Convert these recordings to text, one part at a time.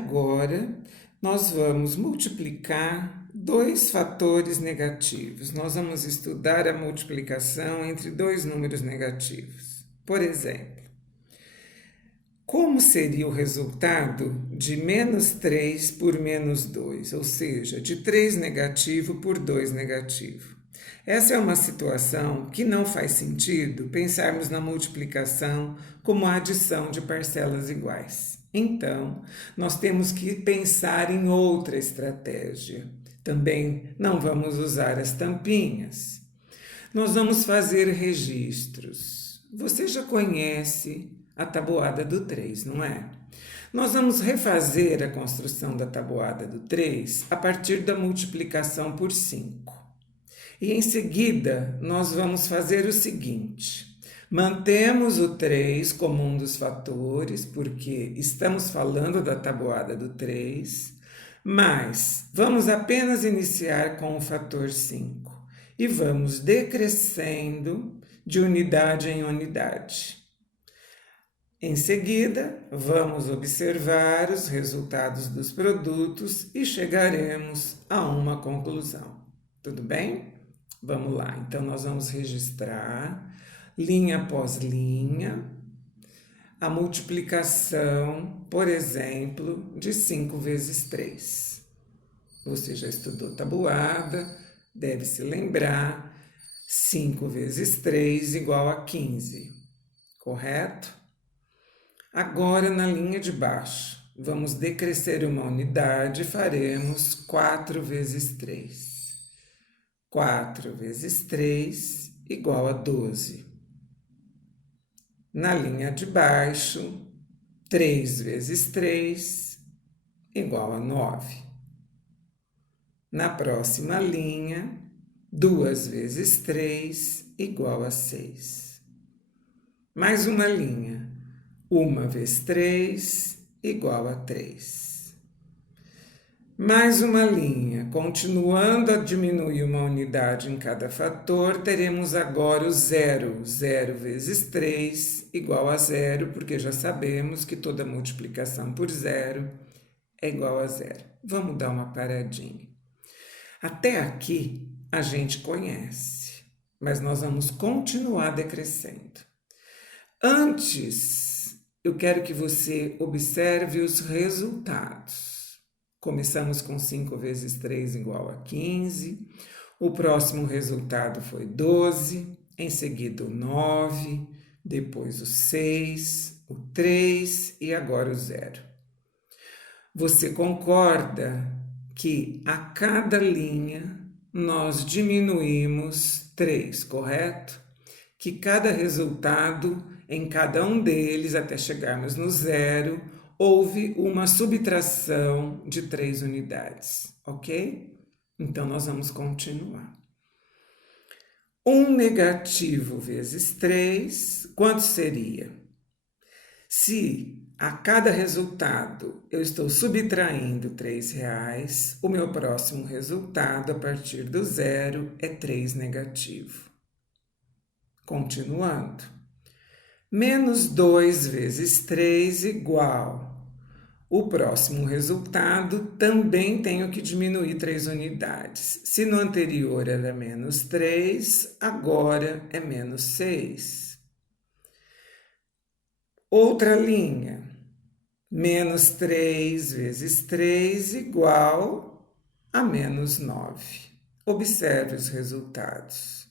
agora nós vamos multiplicar dois fatores negativos. Nós vamos estudar a multiplicação entre dois números negativos. Por exemplo, como seria o resultado de menos 3 por menos 2, ou seja, de 3 negativo por 2 negativo? Essa é uma situação que não faz sentido pensarmos na multiplicação como a adição de parcelas iguais. Então, nós temos que pensar em outra estratégia. Também não vamos usar as tampinhas. Nós vamos fazer registros. Você já conhece a tabuada do 3, não é? Nós vamos refazer a construção da tabuada do 3 a partir da multiplicação por 5. E em seguida, nós vamos fazer o seguinte: mantemos o 3 como um dos fatores, porque estamos falando da tabuada do 3, mas vamos apenas iniciar com o fator 5 e vamos decrescendo de unidade em unidade. Em seguida, vamos observar os resultados dos produtos e chegaremos a uma conclusão. Tudo bem? Vamos lá, então nós vamos registrar, linha após linha, a multiplicação, por exemplo, de 5 vezes 3. Você já estudou tabuada, deve se lembrar, 5 vezes 3 igual a 15, correto? Agora, na linha de baixo, vamos decrescer uma unidade e faremos 4 vezes 3. 4 vezes 3 igual a 12. Na linha de baixo, 3 vezes 3 igual a 9. Na próxima linha, 2 vezes 3 igual a 6. Mais uma linha, 1 vezes 3 igual a 3. Mais uma linha, continuando a diminuir uma unidade em cada fator, teremos agora o zero. 0 vezes 3 igual a 0, porque já sabemos que toda multiplicação por zero é igual a 0. Vamos dar uma paradinha. Até aqui a gente conhece, mas nós vamos continuar decrescendo. Antes, eu quero que você observe os resultados. Começamos com 5 vezes 3 igual a 15. O próximo resultado foi 12, em seguida o 9, depois o 6, o 3 e agora o 0. Você concorda que a cada linha nós diminuímos 3, correto? Que cada resultado, em cada um deles, até chegarmos no 0, houve uma subtração de 3 unidades, ok? Então, nós vamos continuar. 1 negativo vezes 3, quanto seria? Se a cada resultado eu estou subtraindo R$3, o meu próximo resultado, a partir do 0, é 3 negativo. Continuando. Menos 2 vezes 3 igual. O próximo resultado também tenho que diminuir 3 unidades. Se no anterior era menos 3, agora é menos 6. Outra linha. Menos 3 vezes 3 igual a menos 9. Observe os resultados.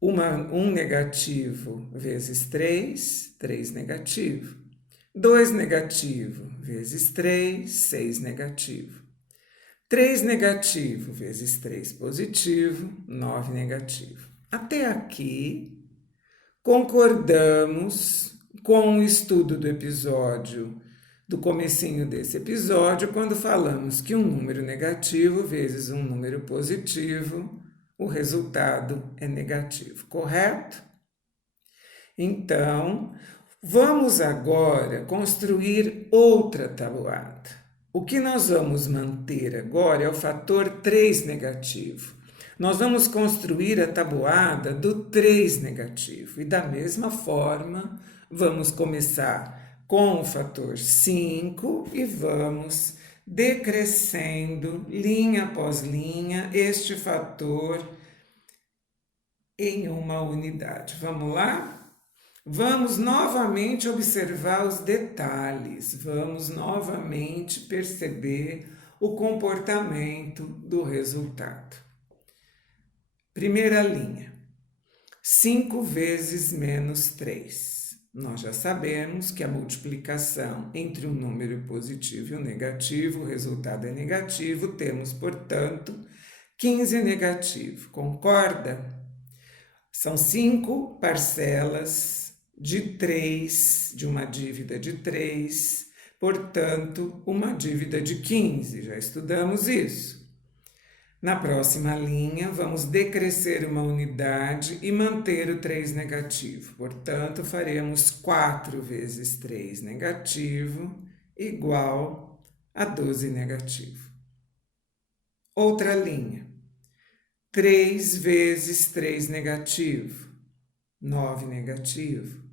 1 negativo vezes 3, 3 negativo. 2 negativo vezes 3, 6 negativo. 3 negativo vezes 3 positivo, 9 negativo. Até aqui, concordamos com o estudo do episódio, do comecinho desse episódio, quando falamos que um número negativo vezes um número positivo, o resultado é negativo, correto? Então, vamos agora construir outra tabuada. O que nós vamos manter agora é o fator 3 negativo. Nós vamos construir a tabuada do 3 negativo e da mesma forma vamos começar com o fator 5 e vamos decrescendo, linha após linha, este fator em uma unidade. Vamos lá? Vamos novamente observar os detalhes, vamos novamente perceber o comportamento do resultado. Primeira linha, 5 vezes menos 3. Nós já sabemos que a multiplicação entre um número positivo e um negativo, o resultado é negativo, temos, portanto, 15 negativo. Concorda? São 5 parcelas de 3, de uma dívida de 3, portanto, uma dívida de 15. Já estudamos isso. Na próxima linha, vamos decrescer uma unidade e manter o 3 negativo. Portanto, faremos 4 vezes 3 negativo igual a 12 negativo. Outra linha. 3 vezes 3 negativo, 9 negativo.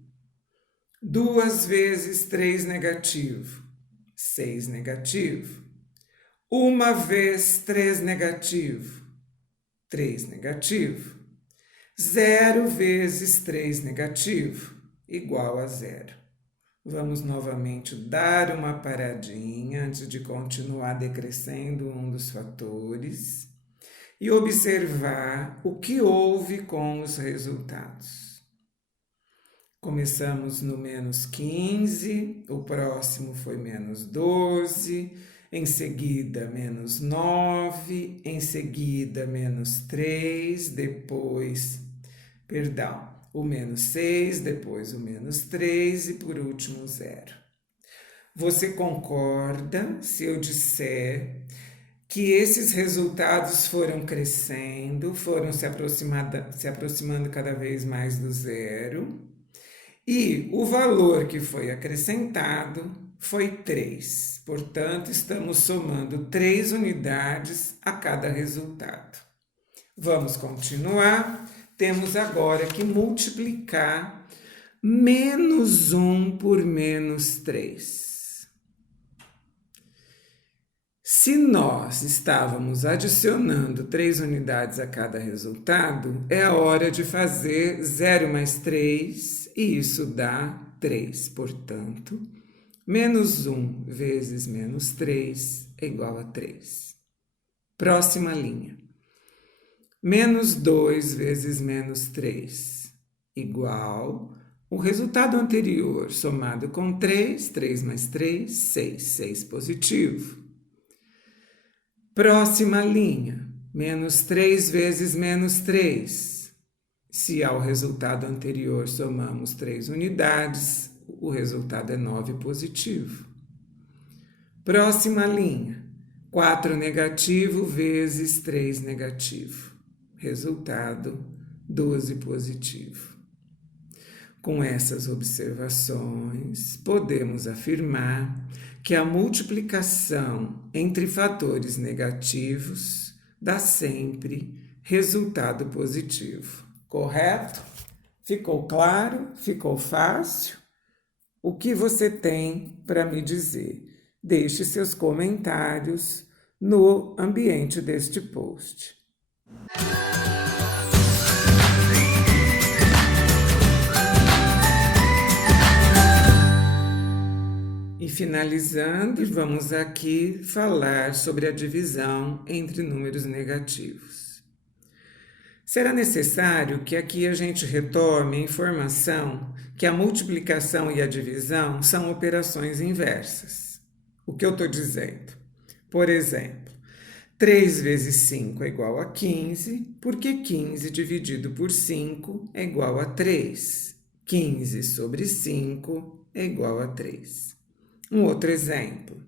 2 vezes 3 negativo, 6 negativo. 1 vez 3 negativo, 3 negativo. 0 vezes 3 negativo, igual a 0. Vamos novamente dar uma paradinha antes de continuar decrescendo um dos fatores e observar o que houve com os resultados. Começamos no menos 15, o próximo foi menos 12, em seguida menos 9, em seguida menos 3, depois, o menos 6, depois o menos 3 e por último 0. Você concorda se eu disser que esses resultados foram crescendo, foram se aproximando cada vez mais do 0 e o valor que foi acrescentado foi 3. Portanto, estamos somando 3 unidades a cada resultado. Vamos continuar. Temos agora que multiplicar menos 1 por menos 3. Se nós estávamos adicionando 3 unidades a cada resultado, é a hora de fazer 0 mais 3 e isso dá 3. Portanto, menos 1 vezes menos 3 é igual a 3. Próxima linha. Menos 2 vezes menos 3 igual o resultado anterior somado com 3, 3 mais 3, 6, 6 positivo. Próxima linha, menos 3 vezes menos 3. Se ao resultado anterior somamos 3 unidades, o resultado é 9 positivo. Próxima linha, 4 negativo vezes 3 negativo. Resultado, 12 positivo. Com essas observações, podemos afirmar que a multiplicação entre fatores negativos dá sempre resultado positivo. Correto? Ficou claro? Ficou fácil? O que você tem para me dizer? Deixe seus comentários no ambiente deste post. E finalizando, vamos aqui falar sobre a divisão entre números negativos. Será necessário que aqui a gente retome a informação que a multiplicação e a divisão são operações inversas. O que eu estou dizendo? Por exemplo, 3 vezes 5 é igual a 15, porque 15 dividido por 5 é igual a 3. 15 sobre 5 é igual a 3. Um outro exemplo.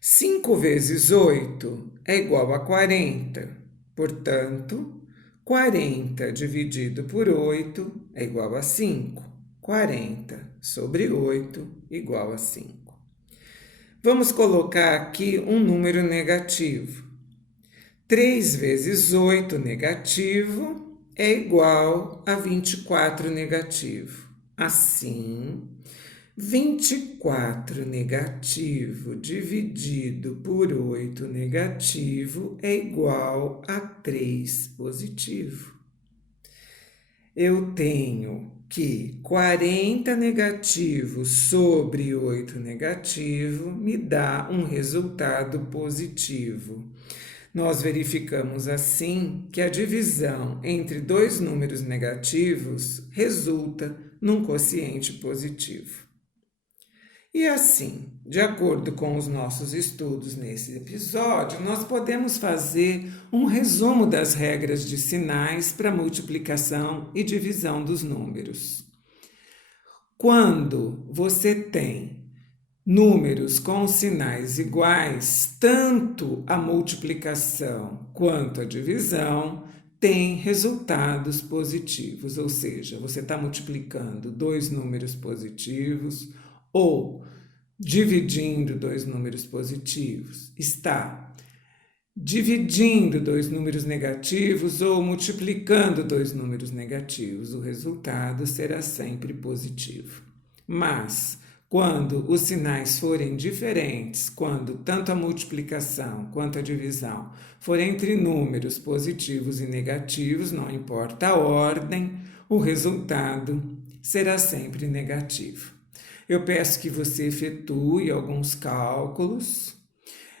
5 vezes 8 é igual a 40. Portanto, 40 dividido por 8 é igual a 5. 40 sobre 8 igual a 5. Vamos colocar aqui um número negativo. 3 vezes 8 negativo é igual a 24 negativo. Assim, 24 negativo dividido por 8 negativo é igual a 3 positivo. Eu tenho que 40 negativo sobre 8 negativo me dá um resultado positivo. Nós verificamos assim que a divisão entre dois números negativos resulta num quociente positivo. E assim, de acordo com os nossos estudos nesse episódio, nós podemos fazer um resumo das regras de sinais para multiplicação e divisão dos números. Quando você tem números com sinais iguais, tanto a multiplicação quanto a divisão tem resultados positivos, ou seja, você está multiplicando dois números positivos ou dividindo dois números positivos, está dividindo dois números negativos ou multiplicando dois números negativos, o resultado será sempre positivo. Mas quando os sinais forem diferentes, quando tanto a multiplicação quanto a divisão forem entre números positivos e negativos, não importa a ordem, o resultado será sempre negativo. Eu peço que você efetue alguns cálculos.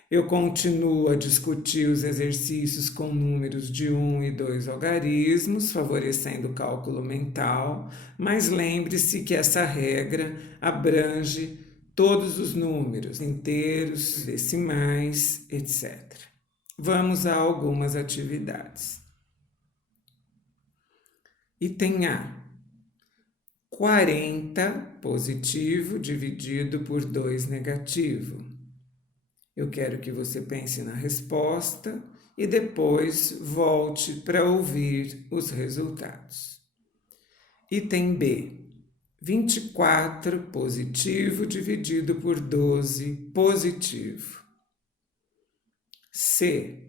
Eu continuo a discutir os exercícios com números de 1 e 2 algarismos, favorecendo o cálculo mental, mas lembre-se que essa regra abrange todos os números, inteiros, decimais, etc. Vamos a algumas atividades. Item A. 40 positivo dividido por 2 negativo. Eu quero que você pense na resposta e depois volte para ouvir os resultados. Item B. 24 positivo dividido por 12 positivo. C.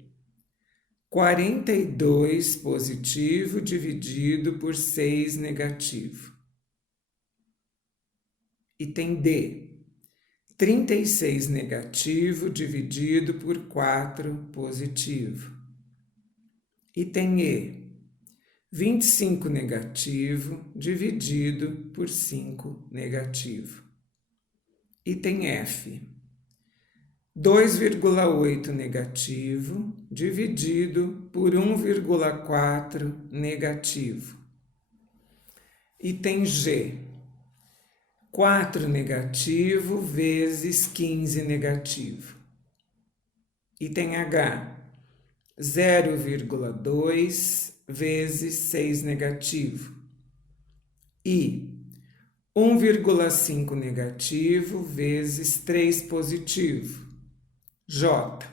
42 positivo dividido por 6 negativo. Item D. 36 negativo dividido por 4 positivo. Item E. 25 negativo dividido por 5 negativo. Item F. 2,8 negativo dividido por 1,4 negativo. Item G. 4 negativo vezes 15 negativo. Item H. 0,2 vezes 6 negativo. I. 1,5 negativo vezes 3 positivo. J.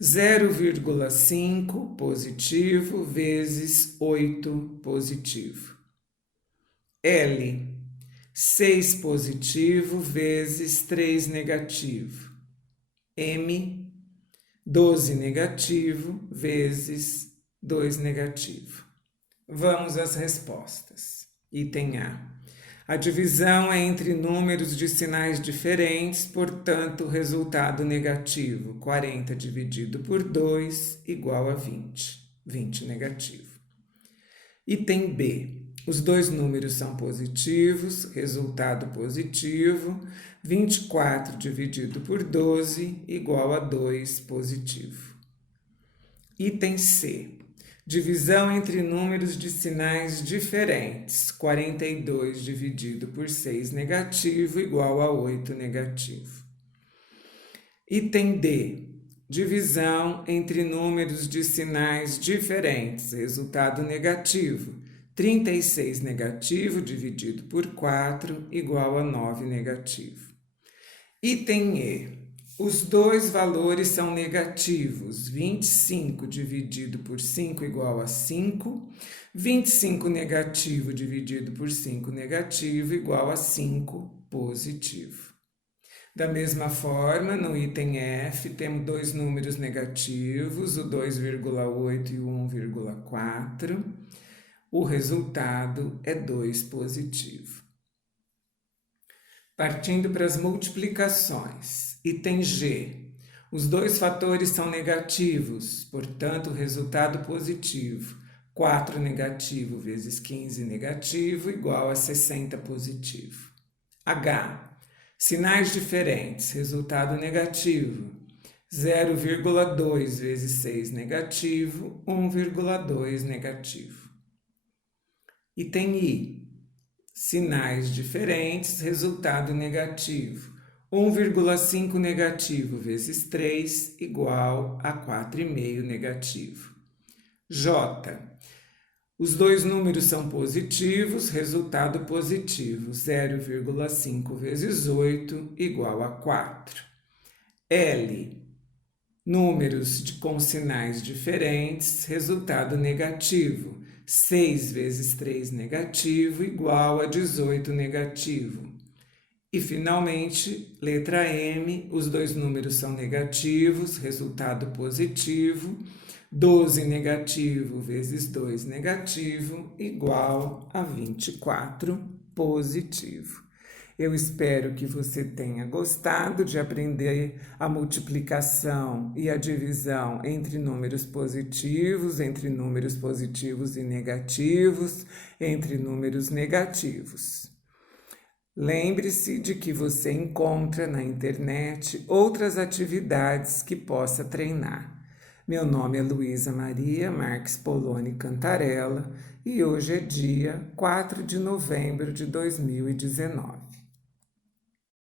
0,5 positivo vezes 8 positivo. L. 6 positivo vezes 3 negativo. M. 12 negativo vezes 2 negativo. Vamos às respostas. Item A. A divisão é entre números de sinais diferentes, portanto, resultado negativo. 40 dividido por 2 igual a 20. 20 negativo. Item B. Os dois números são positivos, resultado positivo. 24 dividido por 12 igual a 2 positivo. Item C. Divisão entre números de sinais diferentes. 42 dividido por 6 negativo igual a 8 negativo. Item D. Divisão entre números de sinais diferentes. Resultado negativo. 36 negativo dividido por 4 igual a 9 negativo. Item E. Os dois valores são negativos. 25 dividido por 5 igual a 5. 25 negativo dividido por 5 negativo igual a 5 positivo. Da mesma forma, no item F, temos dois números negativos, o 2,8 e o 1,4. O resultado é 2 positivo. Partindo para as multiplicações. Item G. Os dois fatores são negativos, portanto, o resultado positivo. 4 negativo vezes 15 negativo igual a 60 positivo. H. Sinais diferentes, resultado negativo. 0,2 vezes 6 negativo, 1,2 negativo. Item I. Sinais diferentes, resultado negativo. 1,5 negativo vezes 3 igual a 4,5 negativo. J. Os dois números são positivos, resultado positivo. 0,5 vezes 8 igual a 4. L. Números com sinais diferentes, resultado negativo. 6 vezes 3 negativo igual a 18 negativo. E, finalmente, letra M, os dois números são negativos, resultado positivo. 12 negativo vezes 2 negativo igual a 24 positivo. Eu espero que você tenha gostado de aprender a multiplicação e a divisão entre números positivos e negativos, entre números negativos. Lembre-se de que você encontra na internet outras atividades que possa treinar. Meu nome é Luísa Maria Marques Poloni Cantarella e hoje é dia 4 de novembro de 2019.